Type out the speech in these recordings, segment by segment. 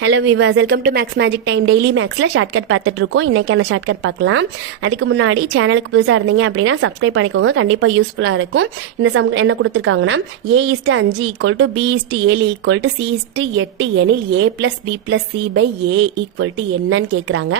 Hello விவாஸ், welcome to maths magic time. Daily மேக்ஸில் shortcut பார்த்துட்டு இருக்கோம். இன்றைக்கான ஷார்ட்கட் பார்க்கலாம். அதுக்கு முன்னாடி சேனலுக்கு புதுசாக இருந்தீங்க அப்படின்னா சப்ஸ்கிரைப் பண்ணிக்கோங்க, கண்டிப்பாக யூஸ்ஃபுல்லாக இருக்கும். இந்த சம் என்ன கொடுத்துருக்காங்கன்னா A:5 equal to B:7 equal to C:8 எனில் A+B+C/A என்னன்னு கேட்குறாங்க.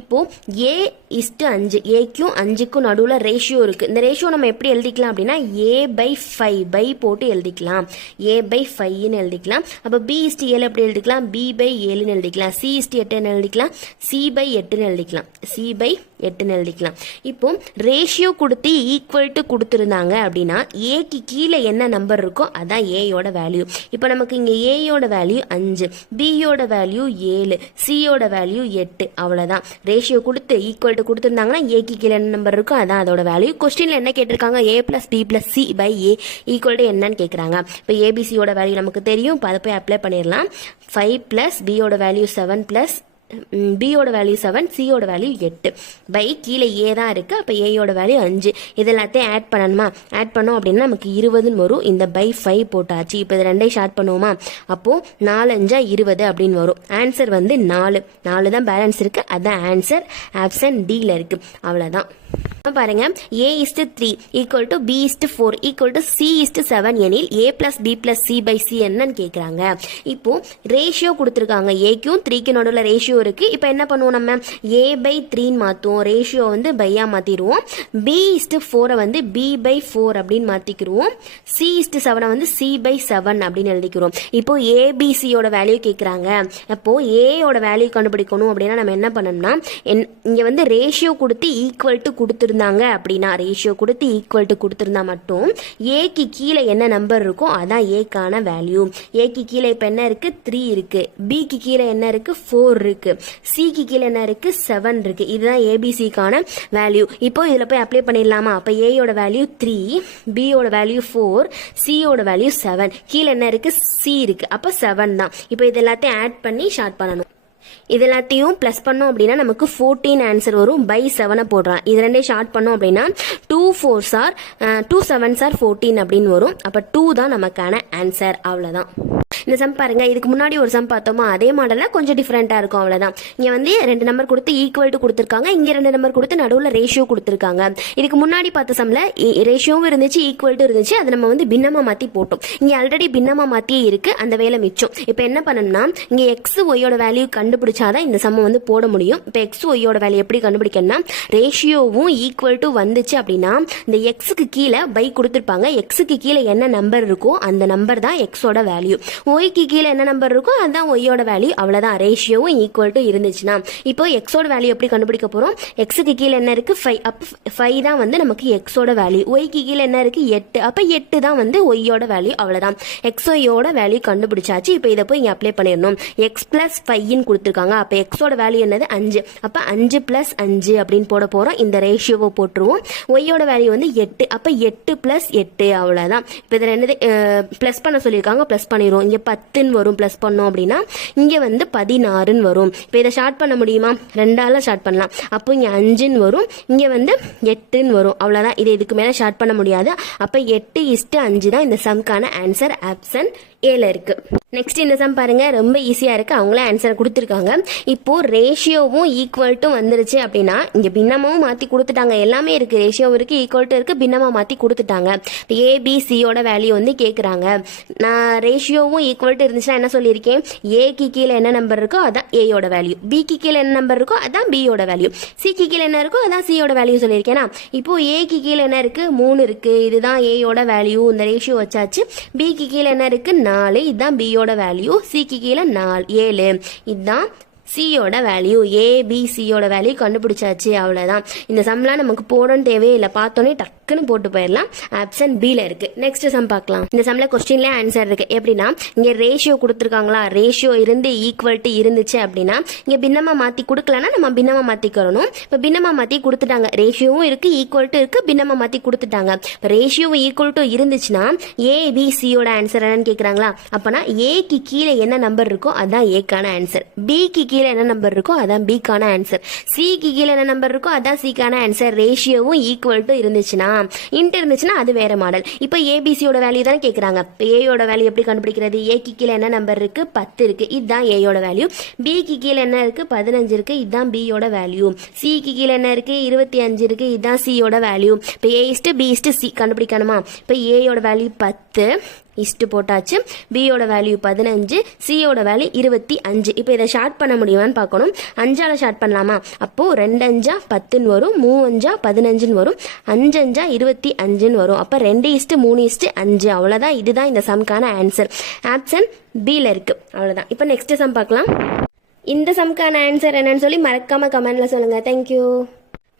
இப்போது A:5, ஏக்கும் 5க்கும் நடுவில் ரேஷியோ இருக்குது. இந்த ரேஷியோ நம்ம எப்படி எழுதிக்கலாம் அப்படின்னா A/5 பை போட்டு எழுதிக்கலாம். A/5ன்னு எழுதிக்கலாம். அப்போ B:7 எப்படி எழுதிக்கலாம்? B/7 எழுதிக்கலாம். C:8 எழுதிக்கலாம். C/8 எழுதிக்கலாம். C/8 எழுதிக்கலாம். இப்போ ரேஷியோ கொடுத்து ஈக்குவல் டு கொடுத்துருந்தாங்க அப்படின்னா ஏக்கு கீழே என்ன நம்பர் இருக்கோ அதான் ஏயோட வேல்யூ. இப்போ நமக்கு இங்க ஏயோட வேல்யூ 5, பியோட வேல்யூ 7, சியோட வேல்யூ 8. அவ்வளவுதான். ரேஷியோ கொடுத்து ஈக்குவல் டு கொடுத்துருந்தாங்கன்னா ஏக்கு கீழே என்ன நம்பர் இருக்கோ அதான் அதோட வேல்யூ. கொஸ்டின்ல என்ன கேட்டிருக்காங்க? A+B+C/A ஈக்குவல் டு என்னன்னு கேட்கறாங்க. இப்போ ஏபிசியோட வேல்யூ நமக்கு தெரியும். இப்போ அதை போய் அப்ளை பண்ணிடலாம். 5 பிளஸ் பியோட வேல்யூ 7 பிளஸ் பியோட வேல்யூ 7, சியோட வேல்யூ 8 பை கீழே ஏ தான் இருக்கு. அப்போ ஏயோட வேல்யூ 5. இது எல்லாத்தையும் ஆட் பண்ணணுமா? ஆட் பண்ணோம் அப்படின்னா நமக்கு 20ன்னு வரும். இந்த பை 5 போட்டாச்சு. இப்போ இது ரெண்டையும் ஷார்ட் பண்ணுவோமா? அப்போ 4 5 20 அப்படின்னு வரும். ஆன்சர் வந்து 4 தான் பேலன்ஸ் இருக்கு. அதான் ஆன்சர். ஆப்ஷன் டில இருக்கு. அவ்வளவுதான். பாருங்க, A:3 equal to B:4 equal to C:7 எனில் A+B+C/C என்னன்னு கேட்குறாங்க. இப்போ ரேஷியோ கொடுத்துருக்காங்க. ஏக்கும் 3க்கு நடுவில் ரேஷியோ இருக்கு. இப்போ என்ன பண்ணுவோம்? நம்ம A/3ன்னு மாற்றுவோம். ரேஷியோ வந்து பையா மாற்றிடுவோம். B:4 வந்து B/4 அப்படின்னு மாற்றிக்கிடுவோம். C:7 வந்து C/7 அப்படின்னு எழுதிக்கிறோம். இப்போ ABCயோட வேல்யூ கேட்குறாங்க. அப்போ ஏயோட வேல்யூ கண்டுபிடிக்கணும் அப்படின்னா நம்ம என்ன பண்ணணும்னா இங்கே வந்து ரேஷியோ கொடுத்து ஈக்குவல் டு கொடுத்துருந்தாங்க அப்படின்னா ரேஷியோ கொடுத்து ஈக்குவல் டு கொடுத்துருந்தா மட்டும் ஏக்கு கீழே என்ன நம்பர் இருக்கோ அதான் ஏக்கான வேல்யூ. ஏக்கு கீழே இப்ப என்ன இருக்கு? 3 இருக்கு. பிக்கு கீழே என்ன இருக்கு? 4 இருக்கு. சிக்கு கீழே என்ன இருக்கு? 7 இருக்கு. இதுதான் ஏபிசிக்கான வேல்யூ. இப்போ இதுல போய் அப்ளை பண்ணிடலாமா? அப்ப ஏயோட வேல்யூ 3, பியோட வேல்யூ 4, சியோட வேல்யூ 7. கீழே என்ன இருக்கு? சி இருக்கு. அப்ப 7 தான். இப்போ இது எல்லாத்தையும் ஆட் பண்ணி ஷார்ட் பண்ணணும். இது எல்லாத்தையும் பிளஸ் பண்ணோம் அப்படின்னா நமக்கு 14 ஆன்சர் வரும். பை 7 போடுறான். இது ரெண்டையும் ஷார்ட் பண்ணோம் அப்படின்னா 2 7s are 14 அப்படின்னு வரும். அப்ப 2 தான் நமக்கான ஆன்சர். அவ்வளவுதான். இந்த சம் பாருங்க, இதுக்கு முன்னாடி ஒரு சம் பார்த்தோமா, அதே மாடல்ல கொஞ்சம் டிஃபரெண்டா இருக்கும். அவ்வளவுதான். இங்க வந்து 2 நம்பர் கொடுத்து ஈக்குவல் டு கொடுத்துருக்காங்க. இங்க 2 நம்பர் கொடுத்து நடுவுல ரேஷியோ கொடுத்துருக்காங்க. இதுக்கு முன்னாடி பார்த்த சம்ல ரேஷியோவும் இருந்துச்சு, ஈக்குவல் டு இருந்துச்சு. அதை நம்ம வந்து பின்னமா மாத்தி போட்டோம். இங்க ஆல்ரெடி பின்னமா மாத்தியே இருக்கு. அந்த வேலை மிச்சம். இப்ப என்ன பண்ணணும்னா இங்க எக்ஸ் ஒய்யோட வேல்யூ கண்டுபிடிச்சாதான் இந்த சம் வந்து போட முடியும். இப்ப எக்ஸ் ஒய்யோட வேல்யூ எப்படி கண்டுபிடிக்கணும்னா ரேஷியோவும் ஈக்குவல் டு வந்துச்சு அப்படின்னா இந்த எக்ஸுக்கு கீழே பை கொடுத்துருப்பாங்க. எக்ஸுக்கு கீழே என்ன நம்பர் இருக்கோ அந்த நம்பர் தான் எக்ஸோட வேல்யூ. ஒய்க்கு கீழே என்ன நம்பர் இருக்கோ அதுதான் ஒய்யோட வேல்யூ. அவ்வளவுதான். ரேஷியோவும் ஈக்குவல் டு இருந்துச்சுன்னா இப்போ எக்ஸோட வேல்யூ எப்படி கண்டுபிடிக்க போறோம்? எக்ஸுக்கு கீழே என்ன இருக்கு? 5. அப்ப 5 தான் வந்து நமக்கு எக்ஸோட வேல்யூ. ஒய்க்கு கீழே என்ன இருக்கு? 8. அப்ப 8 தான் வந்து ஒய்யோட வேல்யூ. அவ்வளவுதான். எக்ஸ் ஒய்யோட வேல்யூ கண்டுபிடிச்சாச்சு. இப்போ இதை போய் இங்க அப்ளை பண்ணிடணும். எக்ஸ் பிளஸ் 5 கொடுத்துருக்காங்க. அப்ப எக்ஸோட வேல்யூ என்னது? 5. அப்ப 5 பிளஸ் 5 அப்படின்னு போட போறோம். இந்த ரேஷியோவை போட்டுருவோம். ஒய்யோட வேல்யூ வந்து 8. அப்ப 8 பிளஸ் 8. அவ்வளவுதான். இப்போ இதில் என்னது பிளஸ் பண்ண சொல்லியிருக்காங்க. பிளஸ் பண்ணிடுவோம். இங்க 10 வரும். பிளஸ் பண்ணோம் அப்படின்னா இங்க வந்து 16 வரும். இப்போ இதை ஷார்ட் பண்ண முடியுமா? 2ஆல ஷார்ட் பண்ணலாம். அப்போ இங்க 5 வரும். இங்க வந்து 8 வரும். அவ்வளவுதான். இது இதுக்கு மேல ஷார்ட் பண்ண முடியாது. அப்ப 8:5 தான் இந்த சம்கான ஆன்சர். ஆப்ஷன் ஏல இருக்கு. நெக்ஸ்ட் இந்த சம் பாருங்க, ரொம்ப ஈஸியா இருக்கு. அவங்களே ஆன்சர் கொடுத்துருக்காங்க. இப்போ ரேஷியோவும் ஈக்குவல் டு வந்துருச்சு அப்படின்னா இங்க பின்னமாவும் மாத்தி கொடுத்துட்டாங்க. எல்லாமே இருக்கு. ரேஷியோவும் இருக்கு, ஈக்குவல் டு இருக்கு, பின்னமா மாத்தி கொடுத்துட்டாங்க. ஏபிசியோட வேல்யூ வந்து கேக்குறாங்க. நான் ரேஷியோவும் ஈக்குவல் டு இருந்துச்சுன்னா என்ன சொல்லியிருக்கேன்? ஏக்கு கீழே என்ன நம்பர் இருக்கோ அதான் ஏயோட வேல்யூ. பிக்கு கீழே என்ன நம்பர் இருக்கோ அதான் பியோட வேல்யூ. சிக்கு கீழே என்ன இருக்கோ அதான் சியோட வேல்யூ சொல்லியிருக்கேனா? இப்போ ஏக்கு கீழே என்ன இருக்கு? 3 இருக்கு. இதுதான் ஏயோட வேல்யூ. இந்த ரேஷியோ வச்சாச்சு. பிக்கு கீழே என்ன இருக்கு? 4. இதுதான் பியோட வேல்யூ. சிக்கு கீழே 7. இதுதான் சியோட வேல்யூ. ஏபிசியோட வேல்யூ கண்டுபிடிச்சாச்சு. அவ்வளவுதான். இந்த சம்லாம் நமக்கு போடணும் தேவையில்லை. பார்த்தோன்னே டக்குன்னு போட்டு போயிடலாம். ஆப்ஷன் பில இருக்கு. நெக்ஸ்ட் சம் பார்க்கலாம். இந்த சம்ல கொஸ்டின்ல ஆன்சர் இருக்கு. எப்படின்னா இங்க ரேஷியோ கொடுத்துருக்காங்களா, ரேஷியோ இருந்து ஈக்குவல் டு இருந்துச்சு அப்படின்னா இங்க பின்னமா மாத்தி கொடுக்கலன்னா நம்ம பின்னமா மாத்திக்கிறணும். இப்ப பின்னமா மாத்தி கொடுத்துட்டாங்க. ரேஷியோவும் இருக்கு, ஈக்குவல் டு இருக்கு, பின்னமா மாத்தி கொடுத்துட்டாங்க. ரேஷியோவும் ஈக்குவல் டு இருந்துச்சுன்னா ஏபிசியோட ஆன்சர் என்னன்னு கேக்குறாங்களா? அப்பனா ஏக்கு கீழே என்ன நம்பர் இருக்கோ அதான் ஏக்கான ஆன்சர். பிக்கு கீழே என்ன நம்பர் இருக்கோ அதான் பிக்கான ஆன்சர். சிக்கு கீழே என்ன நம்பர் இருக்கோ அதான் சிக்கான ஆன்சர். ரேஷியோவும் ஈக்குவல் டு இருந்துச்சுன்னா இன்ட் இருந்துச்சுன்னா அது வேற மாடல். இப்போ ஏபிசியோட வேல்யூ தானே கேட்குறாங்க. இப்போ ஏயோட வேல்யூ எப்படி கண்டுபிடிக்கிறது? ஏக்கு கீழே என்ன நம்பர் இருக்கு? 10 இருக்கு, இதுதான் ஏயோட வேல்யூ. பிக்கு கீழே என்ன இருக்கு? 15 இருக்கு, இதுதான் பியோட வேல்யூ. சிக்கு கீழே என்ன இருக்கு? 25 இருக்கு, இதுதான் சியோட வேல்யூ. இப்போ A is to B is to C கண்டுபிடிக்கணுமா? இப்போ ஏயோட வேல்யூ 10 இஸ்டு போட்டாச்சு, பியோட வேல்யூ 15, சியோட வேல்யூ 25. இப்போ இதை ஷார்ட் பண்ண முடியுமான்னு பார்க்கணும். 5ஆல ஷார்ட் பண்ணலாமா? அப்போ 2 5 10 வரும், 3 5 15 வரும், 5 5 25 வரும். அப்போ 2:3:5. அவ்வளோதான். இதுதான் இந்த சம்க்கான ஆன்சர். ஆப்ஷன் பியில் இருக்கு. அவ்வளோதான். இப்போ நெக்ஸ்ட் சம் பார்க்கலாம். இந்த சம்க்கான ஆன்சர் என்னன்னு சொல்லி மறக்காம கமெண்ட்ல சொல்லுங்க. தேங்க்யூ.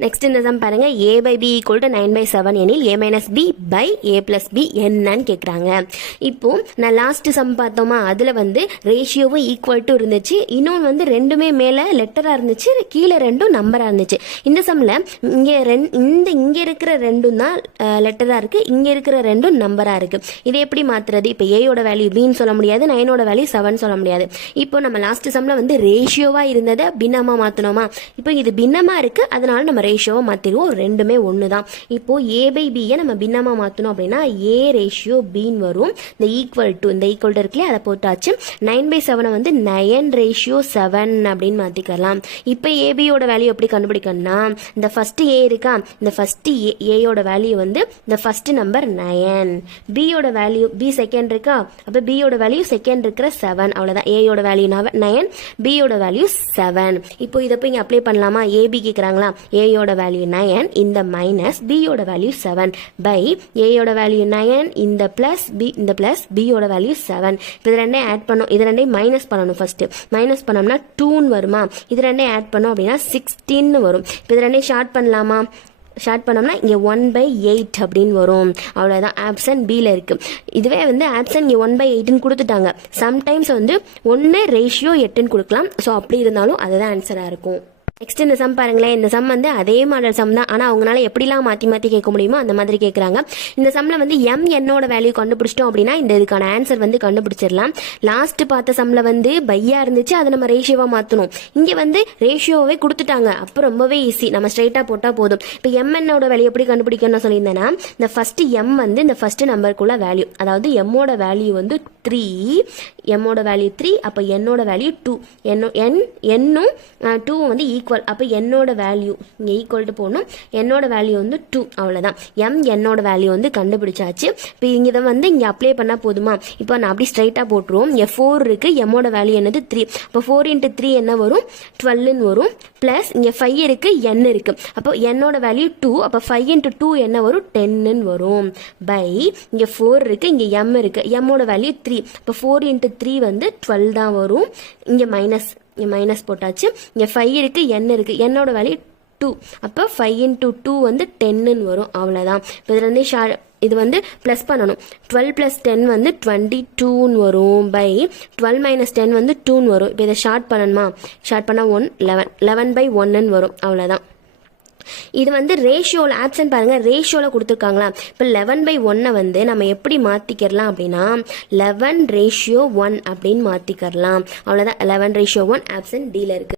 நெக்ஸ்ட் இந்த சம் பாருங்க. a by b equal to 9/7 எனில் a minus b by a plus b என்னன்னு கேட்குறாங்க. இப்போ நான் லாஸ்ட் சம் பார்த்தோமா, அதில் வந்து ரேஷியோவும் ஈக்குவல் டு இருந்துச்சு, இன்னொன்று வந்து ரெண்டுமே மேலே லெட்டராக இருந்துச்சு, கீழே ரெண்டும் நம்பராக இருந்துச்சு. இந்த சம்மில் இங்கே இருக்கிற ரெண்டும் தான் லெட்டராக இருக்குது, இங்கே இருக்கிற ரெண்டும் நம்பராக இருக்குது. இதை எப்படி மாற்றுறது? இப்போ ஏயோட வேல்யூ பின்னு சொல்ல முடியாது, 9ஓட வேல்யூ 7 சொல்ல முடியாது. இப்போ நம்ம லாஸ்ட் சம்மில் வந்து ரேஷியோவாக இருந்ததை பின்னமாக மாற்றணுமா? இப்போ இது பின்னமாக இருக்குது, அதனால நம்ம ரேஷியோவை மாற்றிடுவோம். ரெண்டுமே ஒன்று தான். இப்போ ஏ பை பியை நம்ம பின்னமாக மாற்றணும் அப்படின்னா ஏ ரேஷியோ பின்னு வரும். இந்த ஈக்குவல் டு இருக்குல்லையே அதை போட்டாச்சு. 9/7 வந்து 9 ரேஷியோ 7 அப்படின்னு மாற்றிக்கலாம். இப்போ ஏபியோட வேல்யூ எப்படி கண்டுபிடிக்கணும்னா, இந்த ஃபர்ஸ்ட் ஏ இருக்கா, இந்த ஃபர்ஸ்ட் ஏயோட வேல்யூ வந்து இந்த ஃபர்ஸ்ட் நம்பர் 9, பியோட வேல்யூ பி செகண்ட் இருக்கா, அப்போ பியோட வேல்யூ செகண்ட் இருக்கிற 7. அவ்வளோதான். ஏயோட வேல்யூ 9, பியோட வேல்யூ 7. இப்போ இதை போய் இங்கே அப்ளை பண்ணலாமா? ஏபி கேட்குறாங்களா, ஏயோட வேல்யூ 9 இந்த மைனஸ் பியோட வேல்யூ 7 பை ஏயோட வேல்யூ 9 இந்த பிளஸ் பி இந்த பிளஸ் பியோட வேல்யூ 7. இது ரெண்டையும் ஆட் பண்ணோம், இது ரெண்டையும் மைனஸ் பண்ணணும். ஃபர்ஸ்ட் மைனஸ் பண்ணோம்னா 2 வருமா, இது ரெண்டையும் ஆட் பண்ணோம் அப்படின்னா 16 வரும். இப்போ இது ரெண்டையும் ஷார்ட் பண்ணலாமா? ஷார்ட் பண்ணோம்னா இங்கே 1/8 அப்படின்னு வரும். அவ்வளோதான். ஆப்ஷன் பியில் இருக்குது. இதுவே வந்து ஆப்ஷன் இங்கே 1/8ன்னு கொடுத்துட்டாங்க. சம்டைம்ஸ் வந்து 1 ரேஷியோ 8ன்னு கொடுக்கலாம். ஸோ அப்படி இருந்தாலும் அதுதான் ஆன்சராக இருக்கும். நெக்ஸ்ட் இந்த சம் பாருங்களேன். இந்த சம் வந்து அதே மாடல் சம் தான், ஆனால் அவங்களால எப்படிலாம் மாற்றி மாற்றி கேட்க முடியுமோ அந்த மாதிரி கேட்குறாங்க. இந்த சம்மில் வந்து என்னோட வேல்யூ கண்டுபிடிச்சிட்டோம் அப்படின்னா இந்த இதுக்கான ஆன்சர் வந்து கண்டுபிடிச்சிடலாம். லாஸ்ட் பார்த்த சம்மில் வந்து பையா இருந்துச்சு, அதை நம்ம ரேஷியோவாக மாற்றணும். இங்கே வந்து ரேஷியோவே கொடுத்துட்டாங்க, அப்போ ரொம்பவே ஈஸி, நம்ம ஸ்ட்ரைட்டாக போட்டால் போதும். இப்போ என்னோட வேல்யூ எப்படி கண்டுபிடிக்கணும்னு சொல்லியிருந்தேன்னா, இந்த ஃபர்ஸ்ட் வந்து இந்த ஃபர்ஸ்ட் நம்பருக்குள்ள வேல்யூ, அதாவது எம்மோட வேல்யூ வந்து 3, எம்மோட வேல்யூ 3, அப்போ என்னோட வேல்யூ 2, என்னும் 2 வந்து ஈக்குவல், அப்போ என்னோட வேல்யூ இங்கே ஈக்குவல் டு போடணும். என்னோட வேல்யூ வந்து 2. அவ்வளோதான். என்னோட வேல்யூ வந்து கண்டுபிடிச்சாச்சு. இப்போ இதை வந்து இங்கே அப்ளை பண்ணால் போதுமா? இப்போ நான் அப்படி ஸ்ட்ரைட்டாக போட்டுருவோம். 4 இருக்கு, எம்மோட வேல்யூ என்னது 3, அப்போ 4 × 3 என்ன வரும்? 12ன்னு வரும். ப்ளஸ் இங்கே 5 இருக்கு, n இருக்கு, அப்போ என்னோட வேல்யூ 2, அப்போ 5 × 2 என்ன வரும்? 10ன்னு வரும். பை இங்கே 4 இருக்கு, இங்கே m இருக்கு, எம்மோட வேல்யூ 3, அப்போ 4 × 3 வந்து 12 தான் வரும். இங்கே மைனஸ் போட்டாச்சு. இங்கே 5 இருக்கு, n இருக்கு, என்னோட வேல்யூ 2, அப்போ 5 × 2 வந்து 10ன்னு வரும். அவ்வளோதான். இப்போ இதில் வந்து இது வந்து ப்ளஸ் பண்ணணும். 12 + 10 வந்து 22ன்னு வரும். பை 12 - 10 வந்து 2ன்னு வரும். இப்போ இதை ஷார்ட் பண்ணணுமா? ஷார்ட் பண்ணால் 11/1ன்னு வரும். அவ்வளோதான். இது வந்து ரேஷியோவில் ஆப்ஷன் பாருங்கள், ரேஷியோவில் கொடுத்துருக்காங்களா. இப்போ 11/1 வந்து நம்ம எப்படி மாற்றிக்கிறலாம் அப்படின்னா 11:1 அப்படின்னு மாற்றிக்கிறலாம். அவ்வளோதான். 11:1 ஆப்ஷன் டியில் இருக்குது.